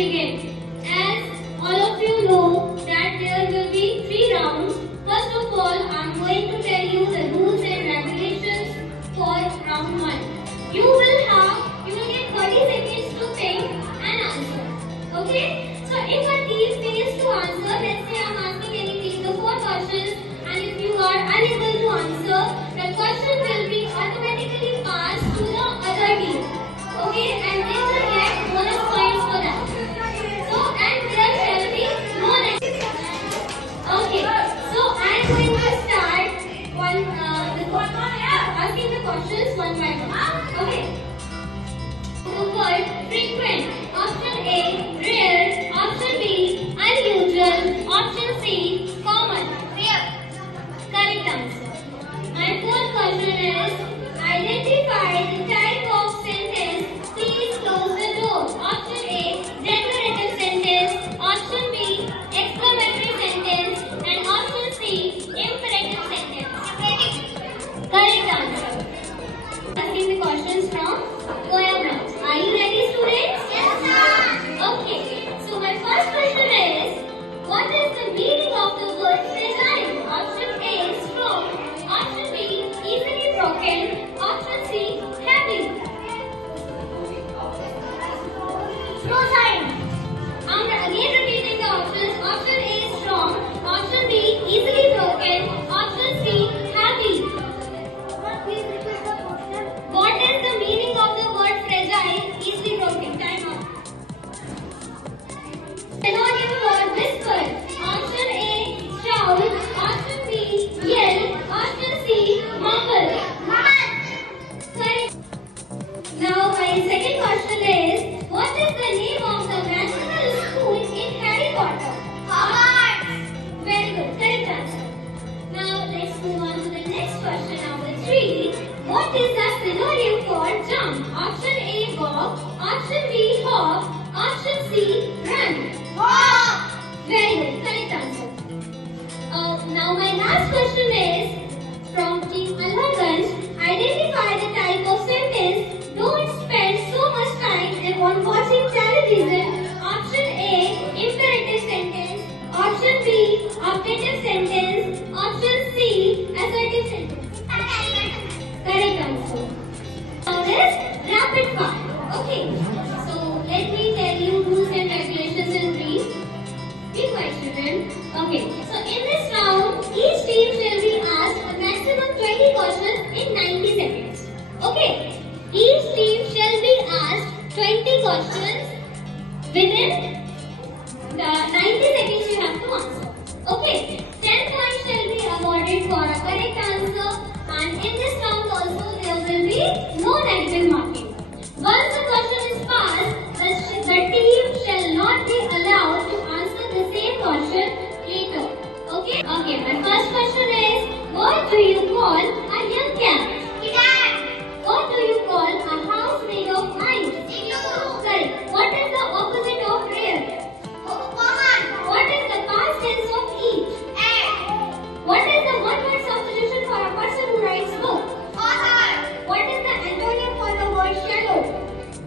begin. As all of you know that there will be 3 rounds. First of all, I am going to tell you the rules and regulations for round 1. You will get 30 seconds to think and answer. Okay? So if a team fails to answer, let's say I am asking any team the 4 questions, and if you are unable to answer, the question will be automatically passed to the other team. Okay? And they will get bonus points for that. So, and there shall be no next. Okay. So I am going to start asking the questions one by one. Okay. The word frequent. Option A, rare. Option B, unusual. Option C, common. Correct answer. My fourth question is, identify the type of sentence. Please close the door. Option A, declarative sentence. Option B, exclamatory sentence. And option C, imperative sentence. Correct answer. Asking the questions from Goya. Are you ready, students? Yes, sir. Okay. So my first question is, what is the meaning of the word fragile? Option A, strong. Option B, easily broken. Option C, heavy. No time. I'm again repeating the options. Option A, strong. Option B, easily broken. Option C, heavy. What is the meaning of the word fragile? Easily broken. Time out. Synonym for whisper. Option A, shout. Option B, yell. Option C, mumble. Correct. Now my second question is, what is the name of the magical spoon in Harry Potter? Hogwarts. Very good. Correct answer. Now let's move on to the next question, number 3. What is the synonym for jump? Option A, walk. Option B, hop. Option C, run. Hog. Very good. Correct answer. Now my last question is from Team Allaganj. Identify the type of sentence. Don't spend so much time on watching television. Option A, imperative sentence. Option B, optative sentence. Option C, assertive sentence. Correct answer. Now this rapid fire. Okay. So let me tell you rules and regulations in brief. Be quiet, children. Okay. So in this round, each team shall be asked a maximum 20 questions in 90 seconds. Okay. Each team shall be asked 20 questions within the 90 seconds you have to answer. Okay. 10 points shall be awarded for a correct answer, and in this round also there will be no negative marking. Once the question is passed, the team shall not be allowed to answer the same question later. Okay? Okay, my first question is, what do you call a young cat? Cat. What do you call a house made of ice? Igloo. Correct. What is the opposite of rare? Common. What is the past tense of each? Egg. What is the one-word substitution for a person who writes book? Author. What is the antonym for the word shallow?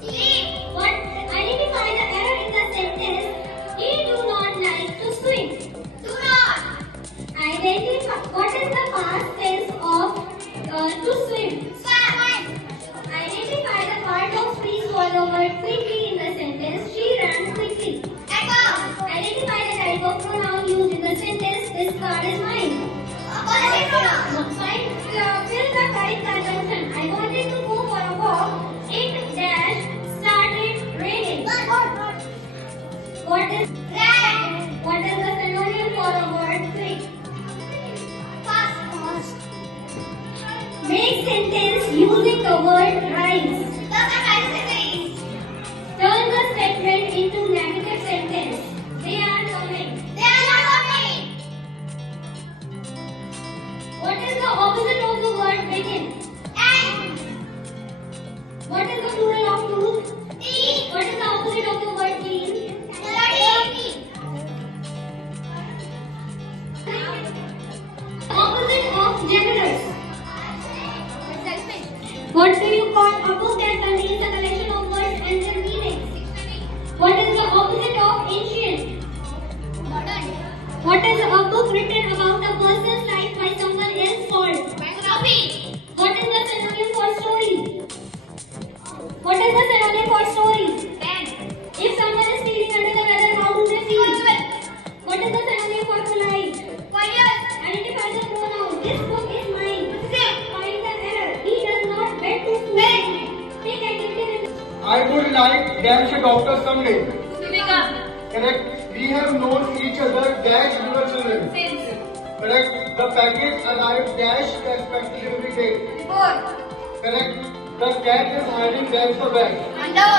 Deep. What identify the error in the sentence? He do not like to swim. Do not. Identify what is the past tense of to swim? Swim. Identify the part of speech for the word quickly in the sentence. She ran quickly. Echo. Identify the type of pronoun used in the sentence. This car is mine. Opposite pronoun. Fill the correct conjunction. I wanted to go for a walk. It dash started raining. What is Red. what is the synonym for a word quick? Fast. Make sentence using the word rise. Turn the statement into negative sentence. They are coming. They are not coming. What is the opposite of the word begin? End. What is the plural of tooth? Teeth. What is the opposite of the word clean? Dirty. Opposite of generous. What do you call is a book written about a person's life by someone else called? Biography. What is the synonym for story? What is the synonym for story? Pen. If someone is feeling under the weather, how do they feel? Festival. What is the synonym for polite? Quiet. Identify the pronoun. This book is mine. Possessive. Find the error. He does not beg to school. Take activity. I would like dash a doctor someday. To become. Correct. We have known each other dash your children. Since. Correct. The package arrived dash the expected delivery date. Report. Correct. The cat is hiding dash the bag. Under.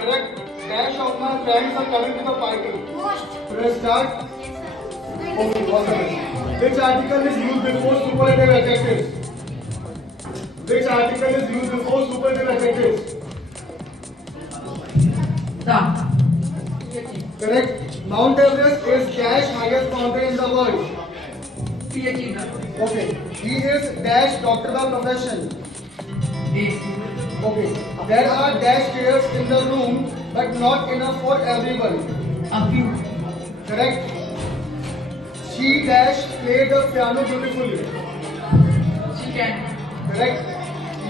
Correct. Dash of my friends are coming to the party. Most. Let's start. Yes, sir. Okay, awesome. Which article is used before superlative adjectives? Which article is used before superlative adjectives? Correct. Mount Everest is dash highest mountain in the world. Okay. He is dash doctor by profession. Okay. There are dash chairs in the room, but not enough for everyone. Correct. She dash played the piano beautifully. Correct.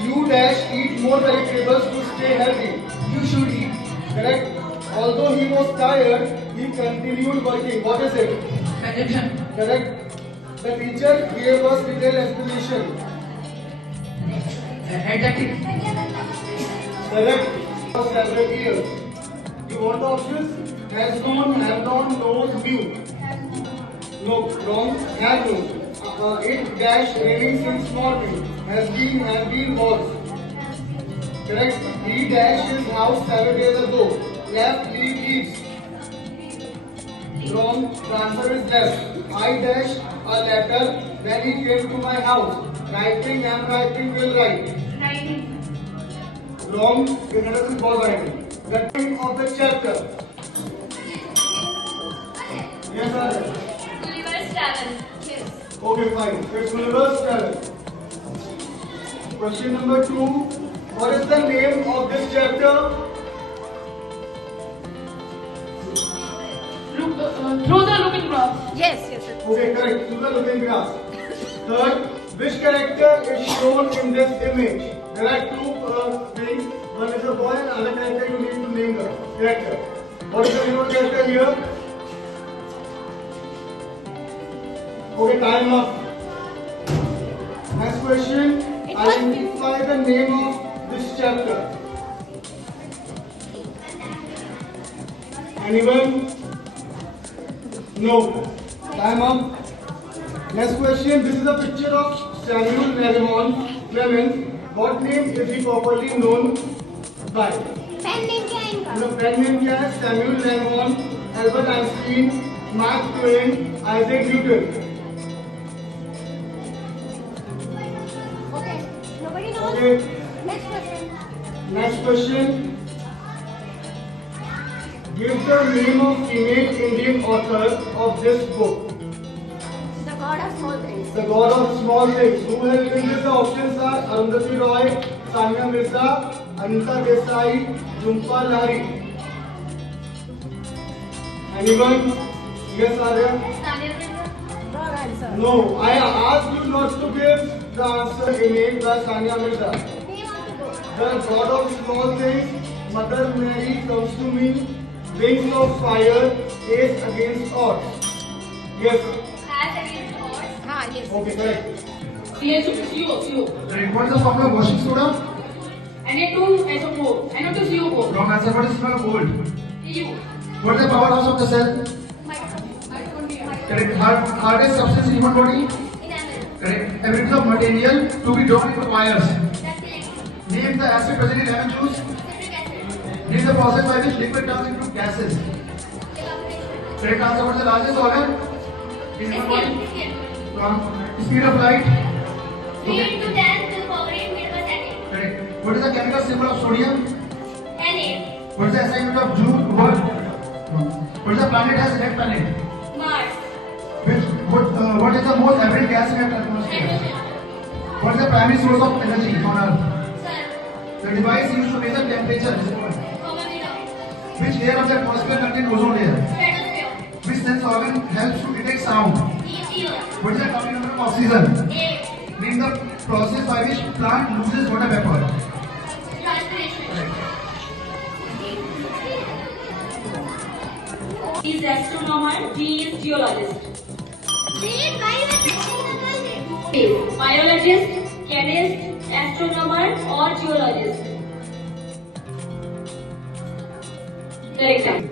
You dash eat more vegetables to stay healthy. Correct. Although he was tired, he continued working. What is it? Correct. The teacher gave us detailed explanation. Correct. For several years. You want the options? Has known, have known, knows, knew. No, wrong. Have known. It dash raining since morning. Has been, was. Correct. He dashed his house 7 days ago. Left, leave, leaves. Wrong. The answer is left. I dashed a letter when he came to my house. Writing, am writing, will write. Writing. Wrong. The answer is was writing. The name of the chapter. Yes, sir. Gulliver's Travel. Yes. Okay, fine. It's Gulliver's Travel. Question number 2. What is the name of this chapter? Through the looking glass. Yes, yes, sir. Okay, correct. Through the looking glass. Third, which character is shown in this image? There are two things. One is a boy and other character. You need to name the character. What is the name of the character here? Okay, time up. Next question. Identify the name of this chapter. Anyone? No. Time up. Next question. This is a picture of Samuel Clemens. What name is he properly known by? Pen name क्या है इनका? The pen name क्या है? Samuel Clemens, Albert Einstein, Mark Twain, Isaac Newton. Okay. Nobody knows. Okay. Next question. Next question. Give the name of female Indian author of this book. The God of Small Things. The God of Small Things. Who has written this? The options are Arundhati Roy, Sania Mirza, Anita Desai, Jhumpa Lahiri. Anyone? Yes, Arya? Wrong answer. No. I asked you not to give the answer named by Sania Mirza. Do you want to go? The God of Small Things, Mother Mary comes to me, wings of fire, ace against odds. Yes. As against odds. हाँ, yes. Okay, correct. CO. Correct. What is the formula of washing soda? Na2SO4. Na2CO4. Wrong answer. What is the smell of gold? EU. What is the powerhouse of the cell? Correct. Hardest substance in human body? Correct. Ability of material to be drawn into wires. Name the acid present in lemon juice. Name the process by which liquid turns into gases. Correct answer. What is the largest organ in human body? Wrong. Speed of light. Okay. Correct. What is the chemical symbol of sodium? What is the assignment of June? What is the planet has red planet? What is the most average gas in the atmosphere? What is the primary source of energy on Earth? The device used to measure temperature is what? Which layer of the atmosphere contains ozone layer? Which sense organ helps to detect sound? What is the atomic number of oxygen? Name the process by which plant loses water vapor. He is astronomer, G is geologist. Biologist, chemist, astronomer or geologist. Correct answer.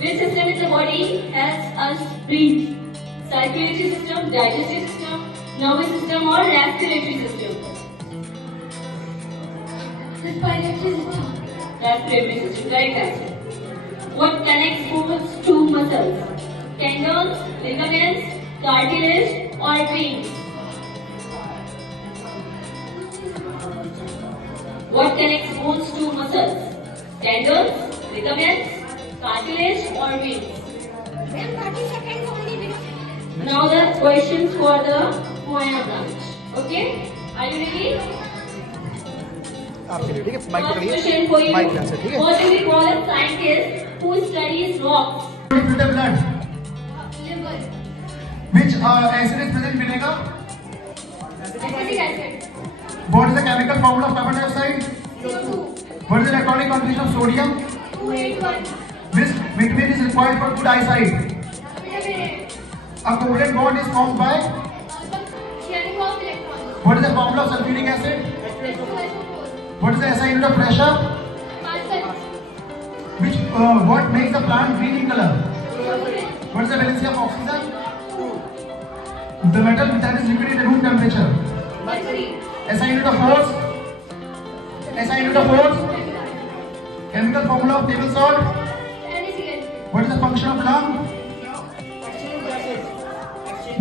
Which system in the body helps us breathe? Circulatory system, digestive system, nervous system or respiratory system? Respiratory system. Correct answer. What connects bones to muscles? Tendons, ligaments, cartilage or veins? What connects bones to muscles? Tendons, ligaments, cartilage or veins? Now the questions for the Moana branch. Okay? Are you ready? आपके लिए ठीक है mic First पकड़िए question for you. Mic ध्यान से ठीक है What do we call a scientist who studies rocks? filter blood which acid is present in vinegar Acetic acid. what is the chemical formula of carbon dioxide what is the electronic configuration of sodium 281. which vitamin is required for good eyesight a covalent bond is formed by Sharing of electrons. what is the formula of sulfuric acid what is the SI unit of pressure Pascal. which what makes the plant green in color what is the valency of oxygen the metal that is liquid at room temperature Mercury. SI unit of force SI unit of force chemical formula of table salt NaCl. what is the function of lung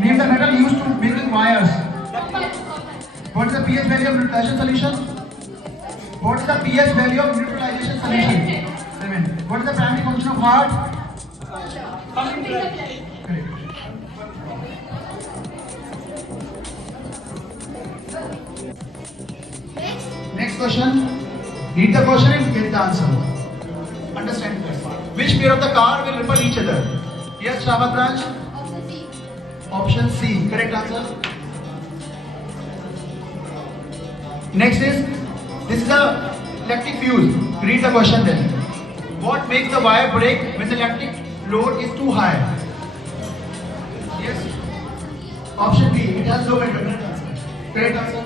name the metal used to making wires what is the pH value of neutralization solution what is the pH value of neutralization solution 7 what is the primary function of heart Correct. Next question. Read the question and get the answer. Understand this. Which pair of the car will repel each other? Yes, Shravan Raj. Option C. Correct answer. Next is this is the electric fuse. Read the question then. What makes the wire break when the electric load is too high? Yes. Option B. It has low value. Correct answer. Correct answer.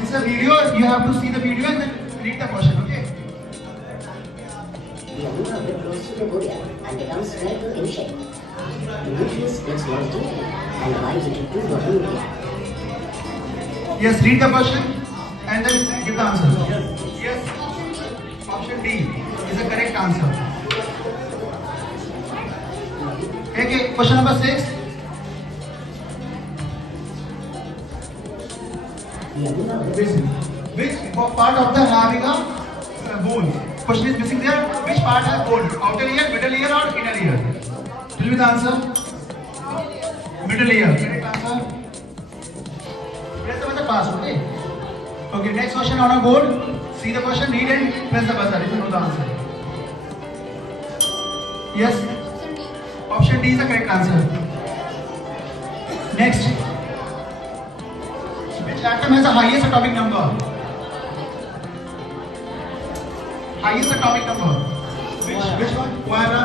This is a video. You have to see the video and then read the question. Okay. The aluminum flows to the podium and becomes spherical in shape. The nucleus gets lodged in it and divides into two water nuclei. Yes, read the question and then give the answer. Yes. Option D is the correct answer. Okay, question number 6. The aluminum Which part of the having a bone? Question is missing there. Which part has bone? Outer ear, middle ear or inner ear? Tell me the answer. Middle ear. Correct answer. Press the button pass, okay? Okay, next question on a board. See the question, read and press the buzzer if you know the answer. Yes? Option D is the correct answer. Next. Which atom has the highest atomic number? Highest atomic number. Which one? Moana.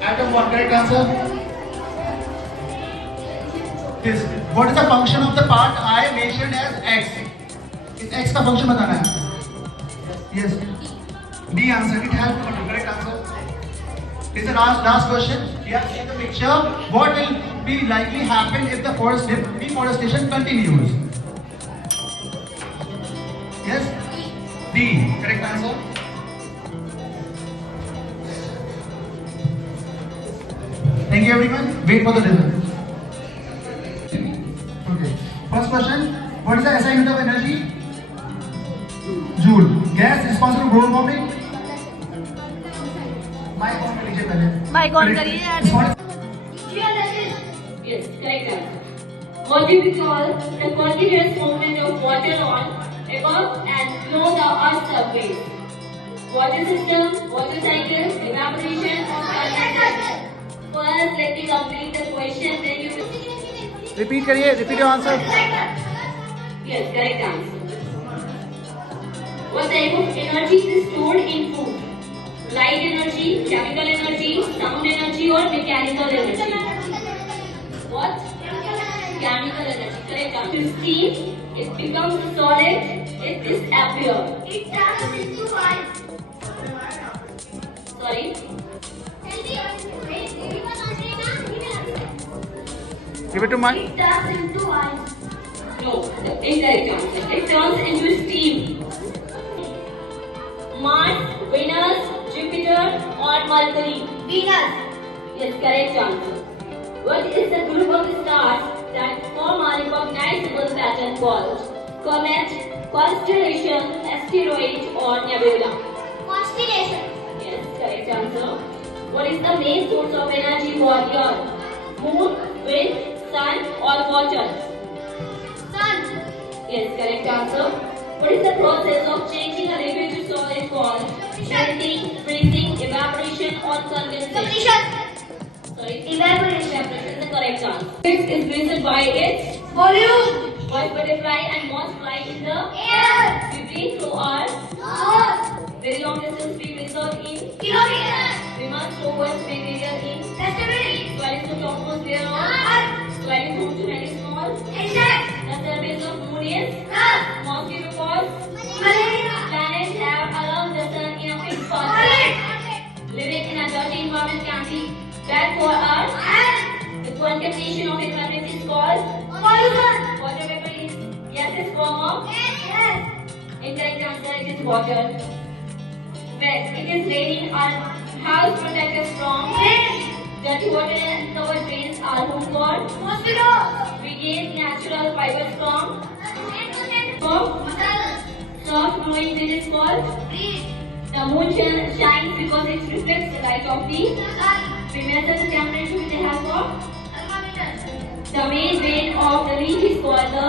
Atom 1, correct answer. Yes. What is the function of the part I mentioned as X? Is X का function बताना है? Yes. D answer. It has to be correct answer. Is the last question. Here in the picture, what will be likely happen if the deforestation continues? Yes. D. Correct answer. Thank you everyone. Wait for the result. Okay. First question. What is the SI unit of energy? Joule. Gas responsible for global warming? Mic on कर लीजिए पहले. Mic on करिए यार. Yes, correct answer. What do we call the continuous movement of water on, above and below the Earth's surface? Water system, water cycle, evaporation, or condensation. First, let me complete the question, then you will... Repeat करिए, repeat your answer. Yes, correct answer. What type of energy is stored in food? Light energy, chemical energy, sound energy, or mechanical energy? What? Chemical energy. Correct answer. Steam, it becomes solid, it disappears. It turns into ice. Sorry? Give it to Mike. It turns into ice. No, the incorrect answer. It turns into steam. Mars, Venus, Jupiter, or Mercury? Venus. Yes, correct answer. What is the group of stars that form a recognizable pattern called? Comet, constellation, asteroid, or nebula? Constellation. Yes, correct answer. What is the main source of energy for the Earth? Moon, wind, sun, or water? Sun. Yes, correct answer. What is the process of changing a liquid to solid called? Melting, freezing, evaporation, or condensation? Completion. Sorry? Evaporation. Evaporation is the correct answer. It is measured by its Volume. white butterfly and moth fly in the Air. we breathe through our Nose. very long distance we measure in Kilometer. we must show what material in Decimeter. swelling to topmost layer of Earth. swelling home to many small Insect. the surface of moon is Earth. mosquito cause Malaria. planets have around the sun in a fixed path. Orbit. Living in a dirty environment can be bad for us. Air. The contamination of environment is called Pollution. water vapor is gaseous form of Yes. incorrect answer it is water. When it is raining our house protect us from Rain. dirty water and covered drains are home for Mosquito. we gain natural fibers from Metal. soft glowing wind is called Breeze. the moon shines because it reflects the light of the Sun. we measure the temperature with the help of Thermometer. the main vein of the leaf is called the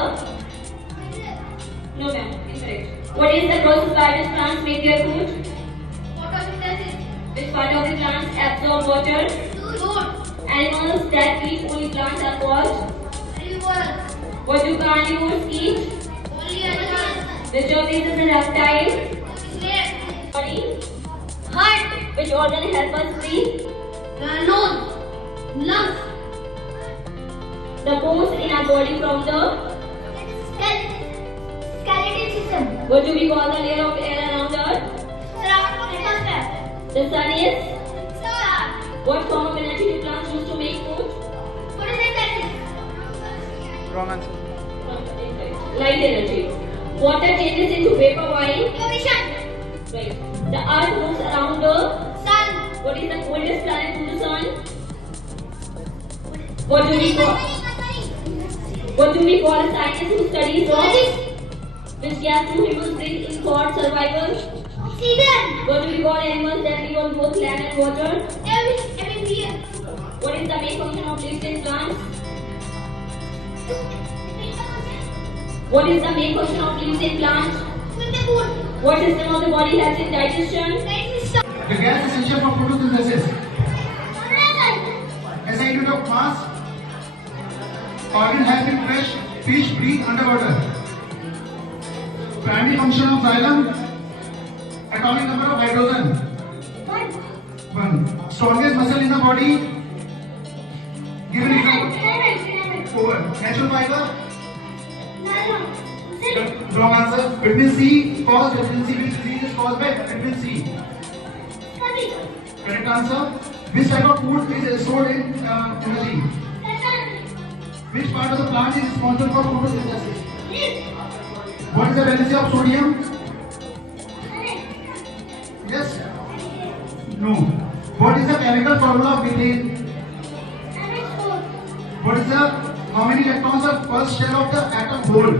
no ma'am incorrect. What is the process by which plants make their food? Photosynthesis. Which part of the plants absorb water? Root. Animals that eat only plants are called? Herbivores. What do carnivores eat? Only animals. Which of these is a reptile? Snake. Body. Heart. Which organ help us breathe? Nose. Lungs. The bones in our body from the Skeleton system. what do we call the layer of air around Earth? Atmosphere. The sun is Star. what form of energy do plants use to make food? Photosynthesis. Wrong answer. Light energy. Water changes into vapor while Emission. right. The Earth moves around the Sun. what is the coldest planet to the sun? What do we call a scientist who studies what? Which gas do humans breathe in for survival? Oxygen. What do we call animals that live on both land and water? Amphibian. What is the main function of leaves in plants? What is the main function of leaves in plants? What system of the body helps in digestion? The gas is essential for photosynthesis. As a unit of mass, organ has been fresh, fish breathe underwater. Primary function of xylem, atomic number of hydrogen. 1. Strongest muscle in the body. Given example. Over. Natural fiber. Wrong answer. Vitamin C cause deficiency. Which disease is caused by vitamin C? Correct answer. Which type of food is stored in energy? Which part of the plant is responsible for photosynthesis? What is the valency of sodium? Yes? No. What is the chemical formula of methane? What is how many electrons are first shell of the atom hold?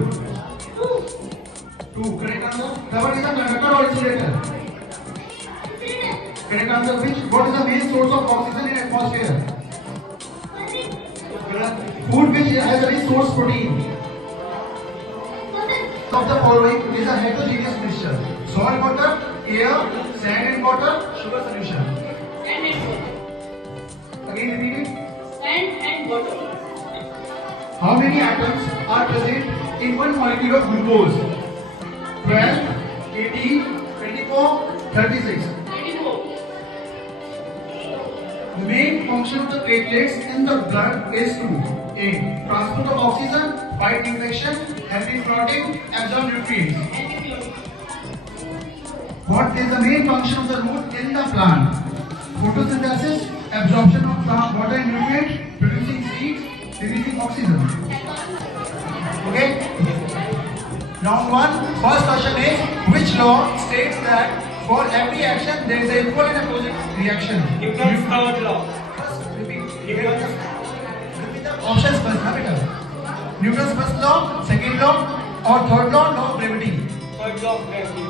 2. Correct answer. What is the conductor or insulator? Correct answer. What is the main source of oxygen in atmosphere? Food which has a rich source protein. Of the following is a heterogeneous mixture: salt water, air, sand and water, sugar solution. Sand and water. Again repeat it. Sand and water. How many atoms are present in one molecule of glucose? 12, 18, 24, 36. 24. The main function of the platelets in the blood is to A. Transport of oxygen, fight infection, help in clotting, absorb nutrients. What is the main function of the root in the plant? Photosynthesis, absorption of plant water and nutrients, producing seeds, releasing oxygen. Okay? Round 1. First question is, which law states that for every action there is an equal and opposite reaction? Newton's third law. First, repeat the options first, na beta? Newton's first law, second law, or third law, law of gravity? Third law of gravity.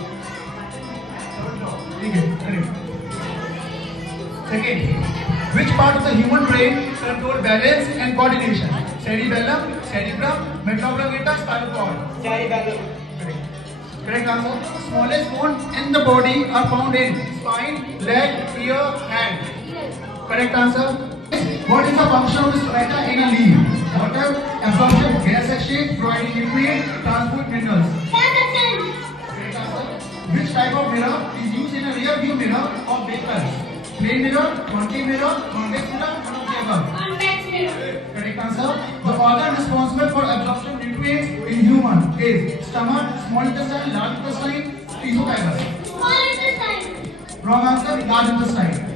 Third law. Okay, correct. Second, which part of the human brain control balance and coordination? Cerebellum, cerebrum, medulla oblongata, spinal cord. Cerebellum. Correct. Correct answer. Smallest bone in the body are found in spine, leg, ear, hand. Correct answer. What is the function of the stomata in a leaf? Water, absorption, gas exchange, providing nutrients, transport minerals. Correct answer. Which type of mirror is used in a rear view mirror of vehicles? Plane mirror, concave mirror, convex mirror, none of the above. Convex mirror. Correct answer. The organ responsible for absorption of nutrients in human is stomach, small intestine, large intestine, esophagus. Small intestine. Wrong answer, large intestine.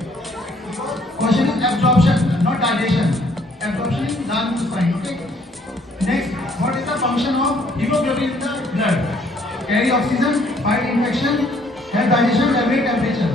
Question is absorption, not digestion. Absorption is large intestine. Okay. Next, what is the function of hemoglobin in the blood? Carry oxygen, fight infection, help digestion, regulate temperature.